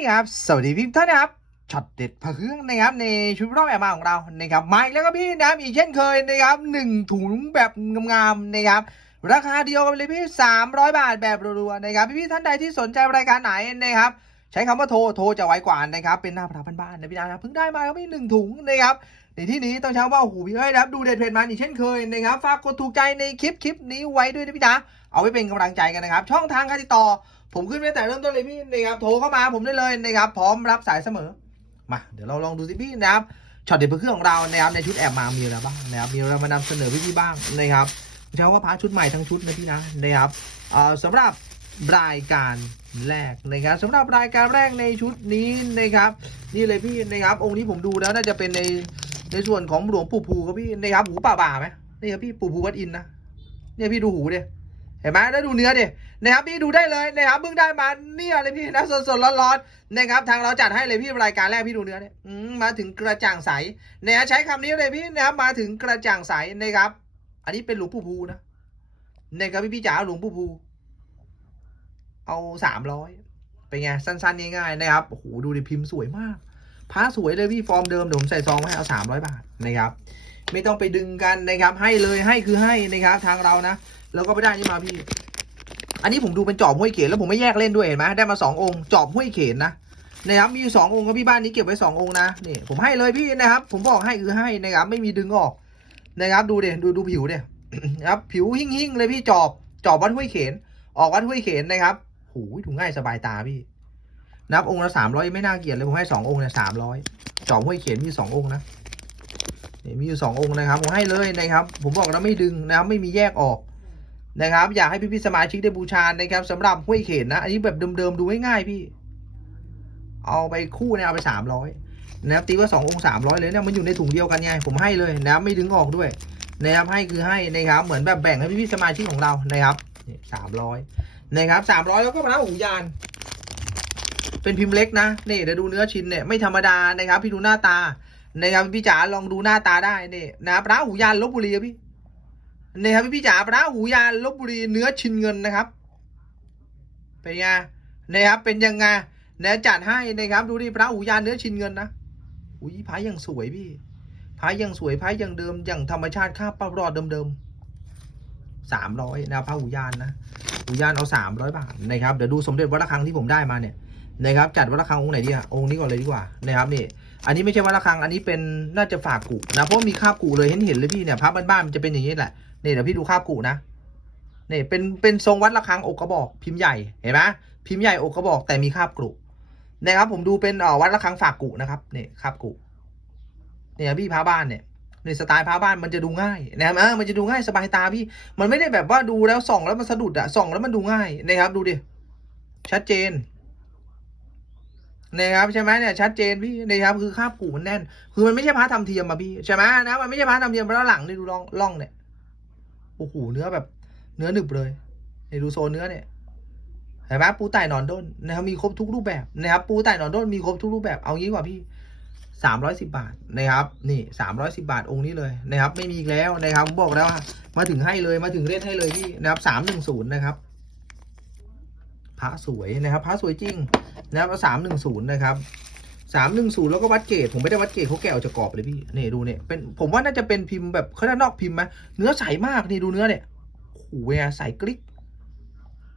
ดีครับ สวัสดีพี่ท่านนะครับช็อตเด็ดพระเครื่องนะครับในชุดรอบแอบมาของเรานะครับมาอีกแล้วครับพี่นะครับอีกเช่นเคยนะครับหนึ่งถุงแบบงามๆนะครับราคาเดียวกันเลยพี่300บาทแบบรัวๆนะครับพี่ๆท่านใดที่สนใจรายการไหนนะครับใช้คำว่าโทรโทรจะไวกว่านะครับเป็นหน้าประบ้านๆนะพี่นะเพิ่งได้มาครับพี่หนึ่งถุงนะครับในที่นี้ต้องใช้ว่าโอ้โหพี่เอ้ยนะครับดูเด็ดเผ็ดมันอีกเช่นเคยนะครับฝากกดถูกใจในคลิปคลิปนี้ไว้ด้วยนะพี่นะเอาไว้เป็นกำลังใจกันนะครับ ช่องทางการติดต่อ ผมขึ้นไว้แต่เริ่มต้นเลยพี่นะครับโทรเข้ามาผมได้เลยนะครับพร้อมรับสายเสมอมาเดี๋ยวเราลองดูสิพี่นะครับช็อตเด็ดเพื่อเครื่องของเรานะครับในชุดแอบมามีอะไรบ้างนะครับมีอะไรมานำเสนอพี่ๆบ้างนะครับเชื่อว่าพาชุดใหม่ทั้งชุดนะพี่นะนะครับสำหรับรายการแรกนะครับสำหรับรายการแรกในชุดนี้นะครับนี่เลยพี่นะครับองค์นี้ผมดูแล้วน่าจะเป็นในในส่วนของหลวงปู่ภูครับพี่นะครับหูป่าบ่าไหมนี่ครับพี่ปู่ภูวัดอินนะเนี่ยพี่ดูหูเดิเห็นไหมแล้วดูเนื้อเดิ นะครับพี่ดูได้เลยนะครับเพิ่งได้มาเนี่ยเลยพี่นะสดๆร้อนๆนะครับทางเราจัดให้เลยพี่รายการแรกพี่ดูเนื้อเนี่ยมาถึงกระจ่างใสนะใช้คำนี้เลยพี่นะครับมาถึงกระจ่างใสนะครับ อันนี้เป็นหลวงปู่ภูนะนะครับพี่พี่จ๋าหลวงปู่ภู เอาสามร้อยเป็นไงสั้นๆง่ายๆนะครับโอ้โหดูดิพิมพ์สวยมากพระสวยเลยพี่ฟอร์มเดิมเดี๋ยวผมใส่ซองให้เอาสามร้อยบาทนะครับไม่ต้องไปดึงกันนะครับให้เลยให้คือให้นะครับทางเรานะ แล้วก็ไปได้นี่มาพี่ อันนี้ผมดูเป็นจอบห้วยเขนแล้วผมไม่แยกเล่นด้วยเห็นไหมได้มาสององค์จอบห้วยเขนนะนะครับมีอยู่สององค์ครับพี่บ้านนี้เก็บไว้สององค์นะนี่ผมให้เลยพี่นะครับ ผมบอกให้คือให้นะครับไม่มีดึงออกนะครับ ดูเด่ดูดูผิวเด่นะครับผิวหิ่งๆเลยพี่จอบจอบวัดห้วยเขน ออกวัดห้วยเขนนะครับหูถูง่ายสบายตาพี่นับองค์ละสามร้อยไม่น่าเกลียดเลยผมให้สององค์เนี่ยสามร้อยจอบห้วยเขนมีสององค์นะนี่มีอยู่สององค์นะครับผมให้เลยนะครับ ผมบอกแล้วไม่ดึงนะครับไม่มีแยกออก นะครับ อยากให้พี่ๆสมาชิกได้บูชานะครับสำหรับห้วยเขนนะ อันนี้แบบเดิมๆดูง่ายๆพี่ เอาไปคู่เนี่ยเอาไปสามร้อยนะครับตีว่าสององค์สามร้อยเลยเนี่ยมันอยู่ในถุงเดียวกันไงผมให้เลยนะไม่ดึงออกด้วยนะครับให้คือให้นะครับเหมือนแบบแบ่งให้พี่ๆสมาชิกของเรานะครับสามร้อยนะครับสามร้อยแล้วก็มาหูยาน เป็นพิมพ์เล็กนะนี่เดี๋ยวดูเนื้อชิ้นเนี่ยไม่ธรรมดานะครับ พี่ดูหน้าตานะครับพี่จ๋าลองดูหน้าตาได้เนี่ยนะครับร้านหูยานลบบุรีพี่ นี่ครับพี่จ๋าปลาหูยานลบบุรีเนื้อชินเงินนะครับ เป็นไงนะครับเป็นยังไงนะจัดให้นะครับ ดูดิพระหูยานเนื้อชินเงินนะอุ้ยพายยังสวยพี่พายยังสวยพายยังเดิมอย่างธรรมชาติค่าปลารอดเดิมๆสามร้อยนะพระหูยานนะหูยานเอาสามร้อยบาทนะครับเดี๋ยวดูสมเด็จวัดระฆังที่ผมได้มาเนี่ยนะครับจัดวัดระฆังองค์ไหนดีอะองค์นี้ก่อนเลยดีกว่านะครับนี่อันนี้ไม่ใช่วัดระฆังอันนี้เป็นน่าจะฝากกุนะเพราะมีคาบกุเลยเห็นเห็นเลยพี่เนี่ยพระบ้านๆมันจะเป็นอย่างนี้แหละ นี่เดี๋ยวพี่ดูคาบกูนะนี่เป็นเป็นทรงวัดระฆังอกกระบอกพิมพ์ใหญ่เห็นไหมพิมพ์ใหญ่อกกระบอกแต่มีคาบกรุนะครับ ผมดูเป็นอ่อวัดระฆังฝากกุนะครับนี่คาบกุเนี่ยพี่พาบ้านเนี่ยในสไตล์พาบ้านมันจะดูง่ายนะครับเออมันจะดูง่ายสบายตาพี่ มันไม่ได้แบบว่าดูแล้วส่องแล้วมันสะดุดอะส่องแล้วมันดูง่ายนะครับดูดิชัดเจนนะครับใช่ไหมเนี่ยชัดเจนพี่นะครับคือคาบกูมันแน่น คือมันไม่ใช่พระทำเทียมมาพี่ใช่ไหมนะมันไม่ใช่พระทำเทียมแล้วหลังนี่ดูล่องล่องเนี่ย โอ้โหเนื้อแบบ เนื้อหนึบเลยนี่ดูโซนเนื้อเนี่ยเห็นไหมปูไต่หนอนด้นนะครับมีครบทุกรูปแบบนะครับปูไต่หนอนด้นมีครบทุกรูปแบบเอางี้กว่าพี่สามร้อยสิบาทนะครับ นี่สามร้อยสิบาทองค์นี้เลยนะครับ ไม่มีอีกแล้วนะครับผมบอกแล้วว่ามาถึงให้เลยมาถึงเล่นให้เลยพี่นะครับสามหนึ่งศูนย์นะครับพระสวยนะครับพระสวยจริงนะครับสามหนึ่งศูนย์นะครับ สามหนึ่งศูนย์แล้วก็วัดเกรดผมไม่ได้วัดเกรดเขาแกะออกจากกรอบเลยพี่นี่ดูเนี่ยเป็นผมว่าน่าจะเป็นพิมพ์แบบเขาเรียกนอกพิมพ์ไหมเนื้อใสมากนี่ดูเนื้อเนี่ยโอ้โหเวใสกริ๊ก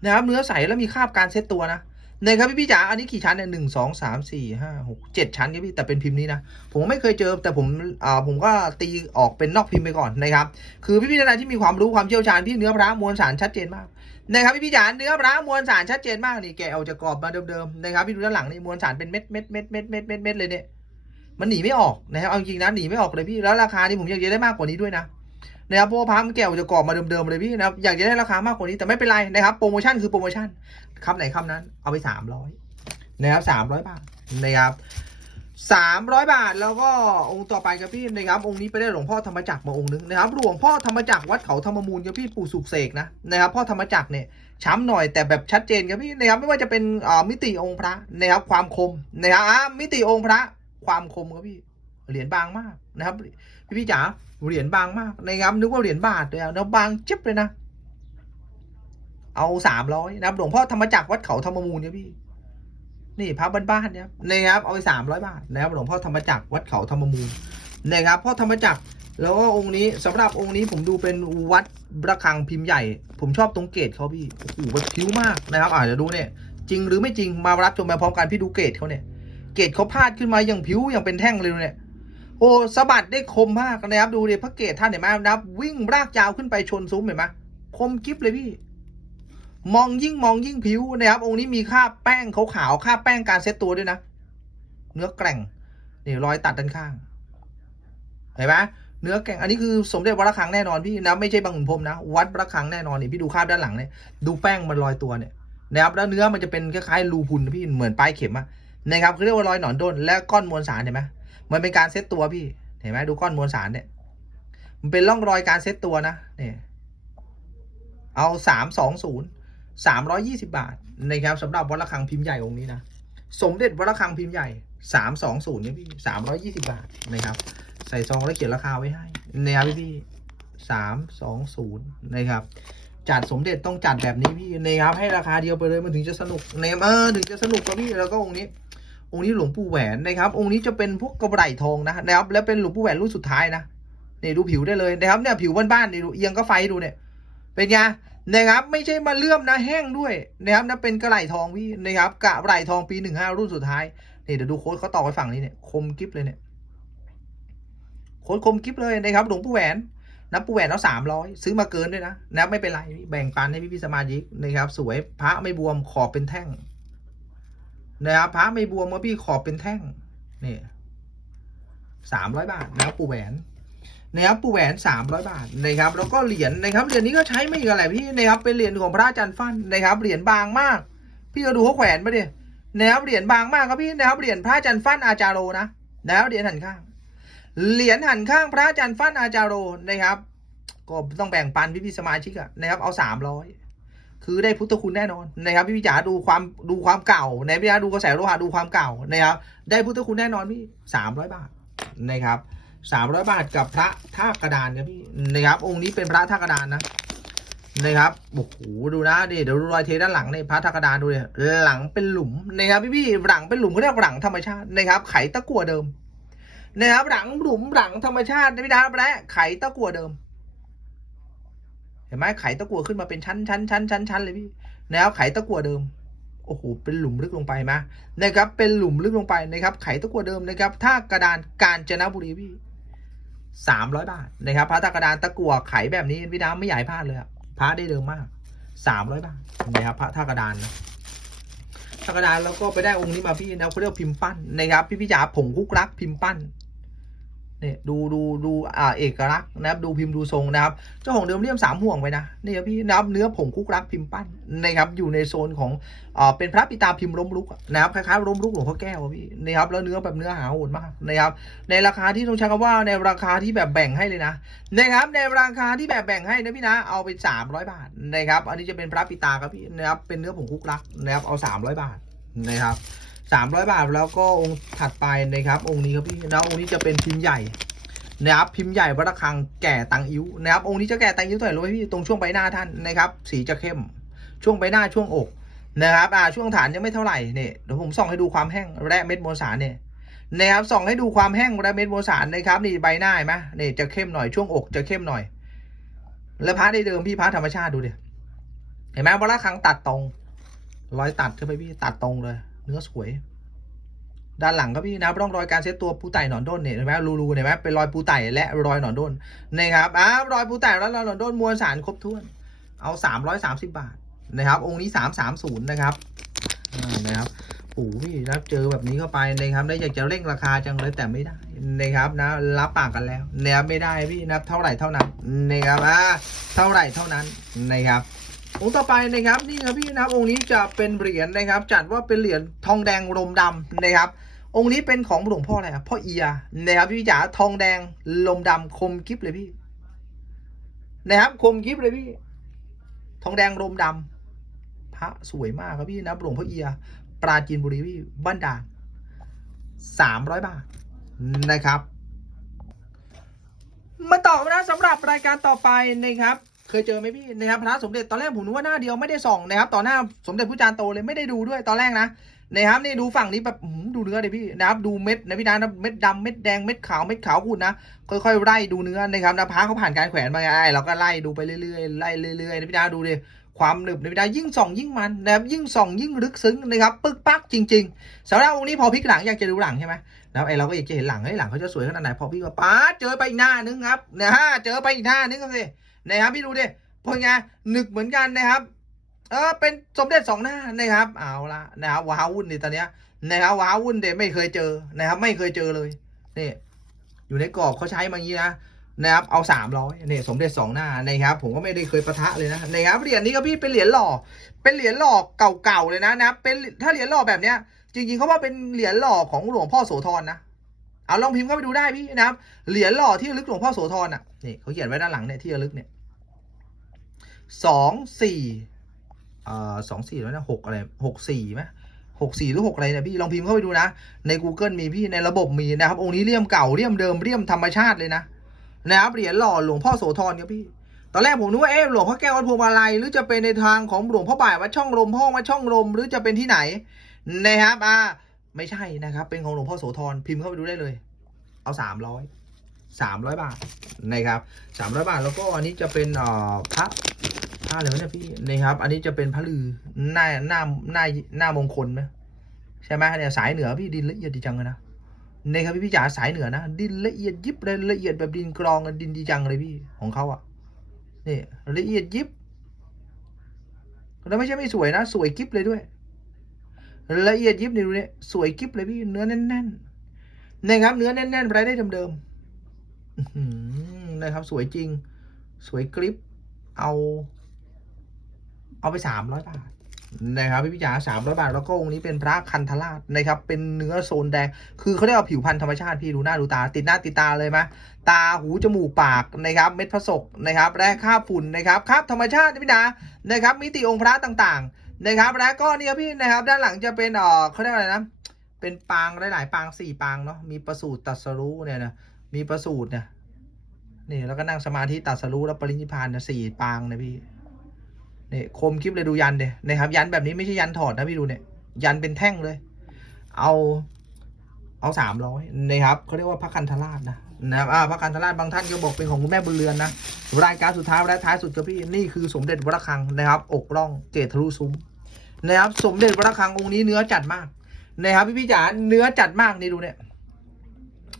นะครับเนื้อใสแล้วมีคราบการเซตตัวนะนะครับพี่พี่จ๋าอันนี้กี่ชั้นเนี่ยหนึ่งสองสามสี่ห้าหกเจ็ดชั้นครับพี่แต่เป็นพิมพ์นี้นะผมไม่เคยเจอแต่ผมอ่าผมก็ตีออกเป็นนอกพิมพ์ไปก่อนนะครับคือพี่พี่ท่านใดที่มีความรู้ความเชี่ยวชาญพี่เนื้อพระมวลสารชัดเจนมาก นะครับพี่พี่จ๋าเนื้อพระมวลสารชัดเจนมากนี่แกะออกจากกรอบมาเดิมๆนะครับพี่ดูด้านหลังนี่มวลสารเป็นเม็ดเม็ดเม็ดเม็ดเม็ดเม็ดเม็ดเลยเนี่ยมันหนีไม่ออกนะครับเอาจริงนะหนีไม่ออกเลยพี่แล้วราคานี่ผมอยากจะได้มากกว่านี้ด้วยนะนะครับเพราะว่าพระมันแกะออกจากกรอบมาเดิมๆเลยพี่นะครับอยากจะได้ราคามากกว่านี้แต่ไม่เป็นไรนะครับโปรโมชั่นคือโปรโมชั่นคำไหนคำนั้นเอาไปสามร้อยนะครับสามร้อยบาทนะครับ สามร้อยบาทแล้วก็องค์ต่อไปครับพี่นะครับ องค์นี้ไปได้หลวงพ่อธรรมจักรมาองค์นึงนะครับหลวงพ่อธรรมจักรวัดเขาธรรมมูลครับพี่ปู่สุกเสกนะนะครับพ่อธรรมจักรเนี่ยช้ำหน่อยแต่แบบชัดเจนครับพี่นะครับไม่ว่าจะเป็นอ่ามิติองค์พระนะครับความคมนะครับอ่ามิติองค์พระความคมครับพี่เหรียญบางมากนะครับ พี่พี่จ๋าเหรียญบางมากนะครับนึกว่าเหรียญบาทเลยอะบางจิ๊บเลยนะ เอาสามร้อยนะครับหลวงพ่อธรรมจักรวัดเขาธรรมมูลเนี่ยพี่ นี่พระบ้านๆเนี่ยนะครับเอาไปสามร้อยบาทนะครับหลวงพ่อธรรมจักรวัดเขาธรรมมูลนะครับพ่อธรรมจักรแล้วก็องค์นี้สำหรับองค์นี้ผมดูเป็นวัดระฆังพิมพ์ใหญ่ ผมชอบตรงเกตเขาพี่โอ้โหแบบผิวมากนะครับอาเดี๋ยวดูเนี่ยจริงหรือไม่จริงมารับชมไปพร้อมกันพี่ดูเกตเขาเนี่ยเกตเขาพาดขึ้นมาอย่างผิวอย่างเป็นแท่งเลยเนี่ยโอ้สะบัดได้คมมากนะครับดูดิพระเกตท่านเห็นไหมนะครับวิ่งรากยาวขึ้นไปชนซุ้มเห็นไหมคมกิฟเลยพี่ มองยิ่งมองยิ่งผิวนะครับ องค์นี้มีค่าแป้งขาวๆค่าแป้งการเซ็ตตัวด้วยนะ เนื้อแกร่งนี่รอยตัดด้านข้าง เห็นไหมเนื้อแกร่งอันนี้คือสมเด็จวัดระฆังแน่นอนพี่นะไม่ใช่บางขุนพรมนะ วัดระฆังแน่นอนนี่พี่ดูคาบด้านหลังเนี่ยดูแป้งมันลอยตัวเนี่ยนะครับแล้วเนื้อมันจะเป็นคล้ายๆรูพุนนพี่เหมือนปลายเข็มอะนะครับคือเรียกว่ารอยหนอนด้นและก้อนมวลสารเห็นไหมมันเป็นการเซตตัวพี่เห็นไหมดูก้อนมวลสารเนี่ยมันเป็นร่องรอยการเซตตัวนะเนี่ยเอาสามสองศูนย์ สามร้อยี่สิบาทนะครับสำหรับวัดระฆังพิมพ์ใหญ่องค์นี้นะ สมเด็จวัดระฆังพิมพ์ใหญ่สามสองศูนย์เนี่ยพี่สามร้อยี่สิบาทนะครับ ใส่ซองแล้วเขียนราคาไว้ให้นะครับพี่พี่สามสองศูนย์นะครับจัดสมเด็จต้องจัดแบบนี้พี่นะครับให้ราคาเดียวไปเลยมันถึงจะสนุกเนมเออถึงจะสนุกกับพี่แล้วก็องค์นี้ องค์นี้หลวงปู่แหวนนะครับ องค์นี้จะเป็นพวกกระไหล่ทองนะนะครับ แล้วเป็นหลวงปู่แหวนรุ่นสุดท้ายนะนี่ดูผิวได้เลยนะครับเนี่ยผิวบ้านๆนี่ดูเอียงก็ไฟดูเนี่ย เป็นไง นะครับไม่ใช่มาเลื่อมนะแห้งด้วยนะครับนะเป็นกระไหล่ทองพี่นะครับกระไหล่ทองปีหนึ่งห้ารุ่นสุดท้ายนี่เดี๋ยวดูโค้ดเขาต่อไว้ฝั่งนี้เนี่ยคมกิฟเลยเนี่ยโค้ดคมกิฟเลยนะครับหลวงปู่แหวนน้ำปู่แหวนเอาสามร้อยซื้อมาเกินด้วยนะนะไม่เป็นไรแบ่งปันให้พี่พี่สมาชิกนะครับ สวยพระไม่บวมขอบเป็นแท่งนะครับพระไม่บวมว่าพี่ขอบเป็นแท่งนี่สามร้อยบาทนะครับปู่แหวน นะครับปูแหวนสามร้อยบาทนะครับแล้วก็เหรียญนะครับเหรียญนี้ก็ใช้ไม่กันแหละพี่นะครับเป็นเหรียญของพระอาจารย์ฟันนะครับเหรียญบางมาก พี่ก็ดูเขาแขวนไปดินะครับเหรียญบางมากครับพี่นะครับเหรียญพระอาจารย์ฟันอาจารโรนะนะครับเหรียญหันข้าง เหรียญหันข้างพระอาจารย์ฟันอาจารโรนะครับ ก็ต้องแบ่งปันพี่พี่สมาชิกอะนะครับเอาสามร้อยคือได้พุทธคุณแน่นอนนะครับพี่พี่จ๋าดูความดูความเก่าในพี่จ๋าดูกระแสโลหะดูความเก่านะครับได้พุทธคุณแน่นอนพี่สามร้อยบาทนะครับ สามร้อยบาทกับพระท่ากระดานครับพี่นะครับ องค์นี้เป็นพระท่ากระดานนะนะครับโอ้โหดูนะดิเดี๋ยวดูรอยเทด้านหลังในพระท่ากระดานดูเลยหลังเป็นหลุมนะครับพี่พี่หลังเป็นหลุมเขาเรียกหลังธรรมชาตินะครับ ไขตะกั่วเดิมนะครับหลังหลุมหลังธรรมชาตินะพี่ดาและไขตะกั่วเดิมเห็นไหมไขตะกั่วขึ้นมาเป็นชั้นชั้นชั้นชั้นชั้นเลยพี่นะครับไขตะกั่วเดิมโอ้โหเป็นหลุมลึกลงไปไหมนะครับเป็นหลุมลึกลงไปนะครับ ไขตะกั่วเดิมนะครับถ้ากระดานกาญจนบุรีพี่ สามร้อยบาทนะครับพระตากระดานตะกั่วไขแบบนี้พี่ดาไม่ใหญ่พลาดเลยอะพระได้เดิมมากสามร้อยบาทนะครับพระท่ากระดานนะท่ากระดานแล้วก็ไปได้องค์นี้มาพี่นะเขาเรียกพิมพ์ปั้นนะครับพี่พี่จ๋าผงคุกรักพิมพ์ปั้น เนี่ยดูดูดูอ่าเอกลักษณ์นะครับดูพิมพ์ดูทรงนะครับ เจ้าของเดิมเรียมสามห่วงไปนะนี่ครับพี่นะครับเนื้อผงคุกรักพิมพ์ปั้นนะครับอยู่ในโซนของอ่าเป็นพระปิตาพิมพ์ล้มลุกนะครับคล้ายๆล้มลุกหลวงพ่อแก้วพี่นะครับแล้วเนื้อแบบเนื้อหาโหดมากนะครับในราคาที่ต้องใช้คำว่าในราคาที่แบบแบ่งให้เลยนะนะครับในราคาที่แบบแบ่งให้นะพี่นะเอาไปสามร้อยบาทนะครับอันนี้จะเป็นพระปิตาครับพี่นะครับเป็นเนื้อผงคุกรักนะครับเอาสามร้อยบาทนะครับ สามร้อยบาท แล้วก็องค์ถัดไปนะครับ องค์นี้ครับพี่นะองค์นี้จะเป็นพิมพ์ใหญ่นะครับพิมพ์ใหญ่วัดระฆังแก่ตังอิ้วนะครับองค์นี้จะแก่ตังอิ้วเท่าไหร่รู้ไหมพี่ตรงช่วงใบหน้าท่านนะครับ สีจะเข้ม ช่วงใบหน้าช่วงอกนะครับอ่าช่วงฐานยังไม่เท่าไหร่เนี่ยเดี๋ยวผมส่องให้ดูความแห้งและเม็ดมวลสารเนี่ยนะครับส่องให้ดูความแห้งและเม็ดมวลสารนะครับนี่ใบหน้าเห็นไหมเนี่ยจะเข้มหน่อยช่วงอกจะเข้มหน่อย แล้วพระได้เดิมพี่พระธรรมชาติดูเดิเห็นไหมวัดระฆังตัดตรง รอยตัดขึ้นไปพี่ตัดตรงเลย เนื้อสวย ด้านหลังก็พี่นะร่องรอยการเซตตัวปูไต่หนอนด้นเนี่ยเห็นไหมรูๆเห็นไหมเป็นรอยปูไต่และรอยหนอนด้นนะครับอ่ารอยปูไต่และรอยหนอนด้นมวลสารครบถ้วน เอาสามร้อยสามสิบบาทนะครับ องค์นี้สามสามศูนย์นะครับนะครับโอ้โหพี่นะเจอแบบนี้เข้าไปนะครับได้อยากจะเร่งราคาจังเลยแต่ไม่ได้นะครับนะรับปากกันแล้วนะครับไม่ได้พี่นะเท่าไหร่เท่านั้นนะครับอ่าเท่าไหร่เท่านั้นนะครับ องค์ต่อไปนะครับนี่ครับพี่นะครับองค์นี้จะเป็นเหรียญนะครับ จัดว่าเป็นเหรียญทองแดงลมดำนะครับ องค์นี้เป็นของหลวงพ่ออะไรครับพ่อเอียนะครับพี่จ๋าทองแดงลมดำคมกิฟเลยพี่ นะครับคมกิฟเลยพี่ ทองแดงลมดำพระสวยมากครับพี่นะหลวงพ่อเอีย ปราจีนบุรีพี่บ้านด่านสามร้อยบาทนะครับ มาต่อนะสำหรับรายการต่อไปนะครับ เคยเจอไหมพี่นะครับพระสมเด็จตอนแรกผมนึกว่าหน้าเดียวไม่ได้ส่องนะครับต่อหน้าสมเด็จผู้จาร์โตเลยไม่ได้ดูด้วยตอนแรกนะนะครับนี่ดูฝั่งนี้แบบดูเนื้อเลยพี่นะครับดูเม็ดนะพี่นะเม็ดดำเม็ดแดงเม็ดขาวเม็ดขาวคุณนะค่อยๆไล่ดูเนื้อนะครับนะพาเขาผ่านการแขวนมาไงเราก็ไล่ดูไปเรื่อยๆไล่เรื่อยๆนะพี่นะดูดิความหนึบนะพี่นะยิ่งส่องยิ่งมันนะครับยิ่งส่องยิ่งลึกซึ้งนะครับปึ๊กปักจริงๆสำหรับองค์นี้พอพลิกหลังอยากจะดูหลังใช่ไหมนะครับไอเราก็อยากจะเห็นหลังให้หลังเขาจะสวยขนาดไหนพอพี่ว่าป้าเจอไปอีกหน้านึงครับนะฮะเจอไปอีกหน้านึงก็สิ นะครับพี่ดูดิพอไงหนึกเหมือนกันนะครับ เออเป็นสมเด็จสองหน้านะครับ เอาละนะครับว้าวุ่นนี่ตอนเนี้ยนะครับว้าวุ่นเดไม่เคยเจอนะครับ ไม่เคยเจอเลยนี่อยู่ในกรอบเขาใช้มาอย่างนี้นะนะครับเอาสามร้อยเนี่ยสมเด็จสองหน้านะครับผมก็ไม่ได้เคยประทะเลยนะนะครับเหรียญนี้ก็พี่เป็นเหรียญหล่อ เป็นเหรียญหล่อเก่าๆเลยนะนะครับเป็นถ้าเหรียญหล่อแบบเนี้ยจริงๆเขาว่าเป็นเหรียญหล่อของหลวงพ่อโสธรนะ เอาลองพิมพ์เข้าไปดูได้พี่นะครับ เหรียญหล่อที่ระลึกหลวงพ่อโสธรอะนี่เขาเขียนไว้ด้านหลังเนี่ยที่ระลึกเนี่ยสองสี่เอ่อสองสี่แล้วนะหกอะไรหกสี่ไหมหกสี่หรือหกอะไรเนี่ยพี่ลองพิมพ์เข้าไปดูนะ ใน Google มีพี่ในระบบมีนะครับ องค์นี้เลี่ยมเก่าเลี่ยมเดิมเลี่ยมธรรมชาติเลยนะนะครับเหรียญหล่อหลวงพ่อโสธรครับพี่ตอนแรกผมนึกว่าเอ๊ะหลวงพ่อแก้ววัดพวงมาลัยหรือจะเป็นในทางของหลวงพ่อบ่ายวัดช่องลมพ่อวัดช่องลมหรือจะเป็นที่ไหนนะครับอ่า ไม่ใช่นะครับ เป็นของหลวงพ่อโสธรพิมพ์เข้าไปดูได้เลย เอาสามร้อยสามร้อยบาทนะครับสามร้อยบาทแล้วก็อันนี้จะเป็นเอ่อพระผ้าอะไรวะเนี่ยพี่นะครับ อันนี้จะเป็นพระลือหน้าหน้าหน้าหน้ามงคลไหมใช่ไหมเนี่ยสายเหนือพี่ดินละเอียดดีจังเลยนะนะครับพี่พี่จ๋าสายเหนือนะดินละเอียดยิบเลยละเอียดแบบดินกรองดินดีจังเลยพี่ของเขาอะนี่ละเอียดยิบแล้วไม่ใช่ไม่สวยนะ สวยกิฟเลยด้วย ละเอียดยิบนี่ดูเนี่ยสวยกิฟเลยพี่เนื้อแน่นๆนะครับเนื้อแน่นๆไรได้เดิมๆอื้อหือนะครับสวยจริง สวยกริปเอา เอาไปสามร้อยบาทนะครับพี่พิจาสามร้อยบาทแล้วก็องค์นี้เป็นพระคันธราชนะครับ เป็นเนื้อโซนแดง คือเขาเรียกว่าผิวพันธุ์ธรรมชาติพี่ดูหน้าดูตา ติดหน้าติดตาเลยไหมตาหูจมูกปากนะครับ เม็ดพระศกนะครับและคราบฝุ่นนะครับคราบธรรมชาติพี่ดานะครับมิติองค์พระต่างๆ นะครับและก็นี่ยพี่นะครับ ด้านหลังจะเป็นเอ่อเขาเรียกอะไรนะ เป็นปางหลายๆปางสี่ปางเนาะมีประสูตรตัสรู้เนี่ยนะมีประสูตรเนี่ยนี่แล้วก็นั่งสมาธิตัสรู้แล้วปรินิพานนะสี่ปางนะพี่นี่คมคลิปเลยดูยันเดนะครับ ยันแบบนี้ไม่ใช่ยันถอดนะพี่ดูเนี่ย ยันเป็นแท่งเลย เอาเอาสามร้อยนะครับเขาเรียกว่าพระคันธราชนะนะครับอ่าพระคันธราชบางท่านก็บอกเป็นของคุณแม่บุญเรือนนะรายการสุดท้ายและท้ายสุดครับพี่นี่คือสมเด็จวรคังนะครับ อกร่องเกตทะลุซุ้ม นะครับ สมเด็จวระคังองค์นี้เนื้อจัดมากนะครับพี่พี่จ๋าเนื้อจัดมากนี่ดูเนี่ย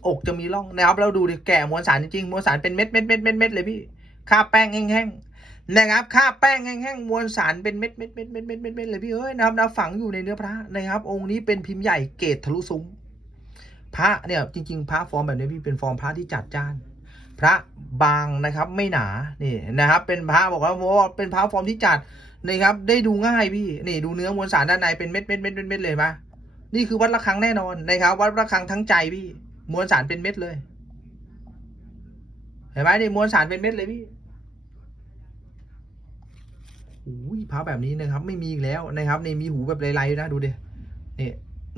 อกจะมีร่องนะครับแล้วดูดิแก่มวลสารจริงๆมวลสารเป็นเม็ดเม็ดเม็ดเม็ดเม็ดเลยพี่คาแป้งแห้งๆนะครับคาแป้งแห้งๆมวลสารเป็นเม็ดเม็ดเม็ดเม็ดเม็ดเม็ดเม็ดเลยพี่เอ้ยนะครับนะฝังอยู่ในเนื้อพระนะครับ องค์นี้เป็นพิมพ์ใหญ่เกตทะลุซุ้มพระเนี่ยจริง ๆ พระฟอร์มแบบนี้พี่เป็นฟอร์มพระที่จัดจ้าน พระบางนะครับไม่หนานี่นะครับ เป็นพระบอกว่าว่าเป็นพระฟอร์มที่จัด นะครับ ได้ดูง่ายพี่นี่ดูเนื้อมวลสารด้านในเป็นเม็ดเม็ดเม็ดเม็ดเม็ดเลยปะนี่คือวัดระฆังแน่นอนนะครับ วัดระฆังทั้งใจพี่ มวลสารเป็นเม็ดเลย เห็นไหมนี่มวลสารเป็นเม็ดเลยพี่อุ้ยพระแบบนี้นะครับ ไม่มีอีกแล้วนะครับนี่มีหูแบบลายๆนะดูดินี่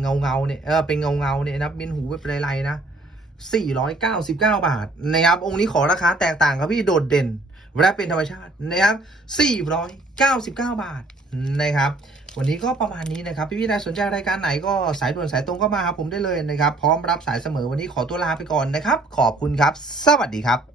เงาเงาเนี่ยเออเป็นเงาเงาเนี่ยนะเป็นหูแบบลายๆนะ499 บาทนะครับองค์นี้ขอราคาแตกต่างครับพี่โดดเด่น และเป็นธรรมชาตินะครับ499 บาทนะครับ วันนี้ก็ประมาณนี้นะครับ พี่พี่ๆใดสนใจรายการไหนก็สายด่วนสายตรงก็มาหาผมได้เลยนะครับ พร้อมรับสายเสมอวันนี้ขอตัวลาไปก่อนนะครับ ขอบคุณครับ สวัสดีครับ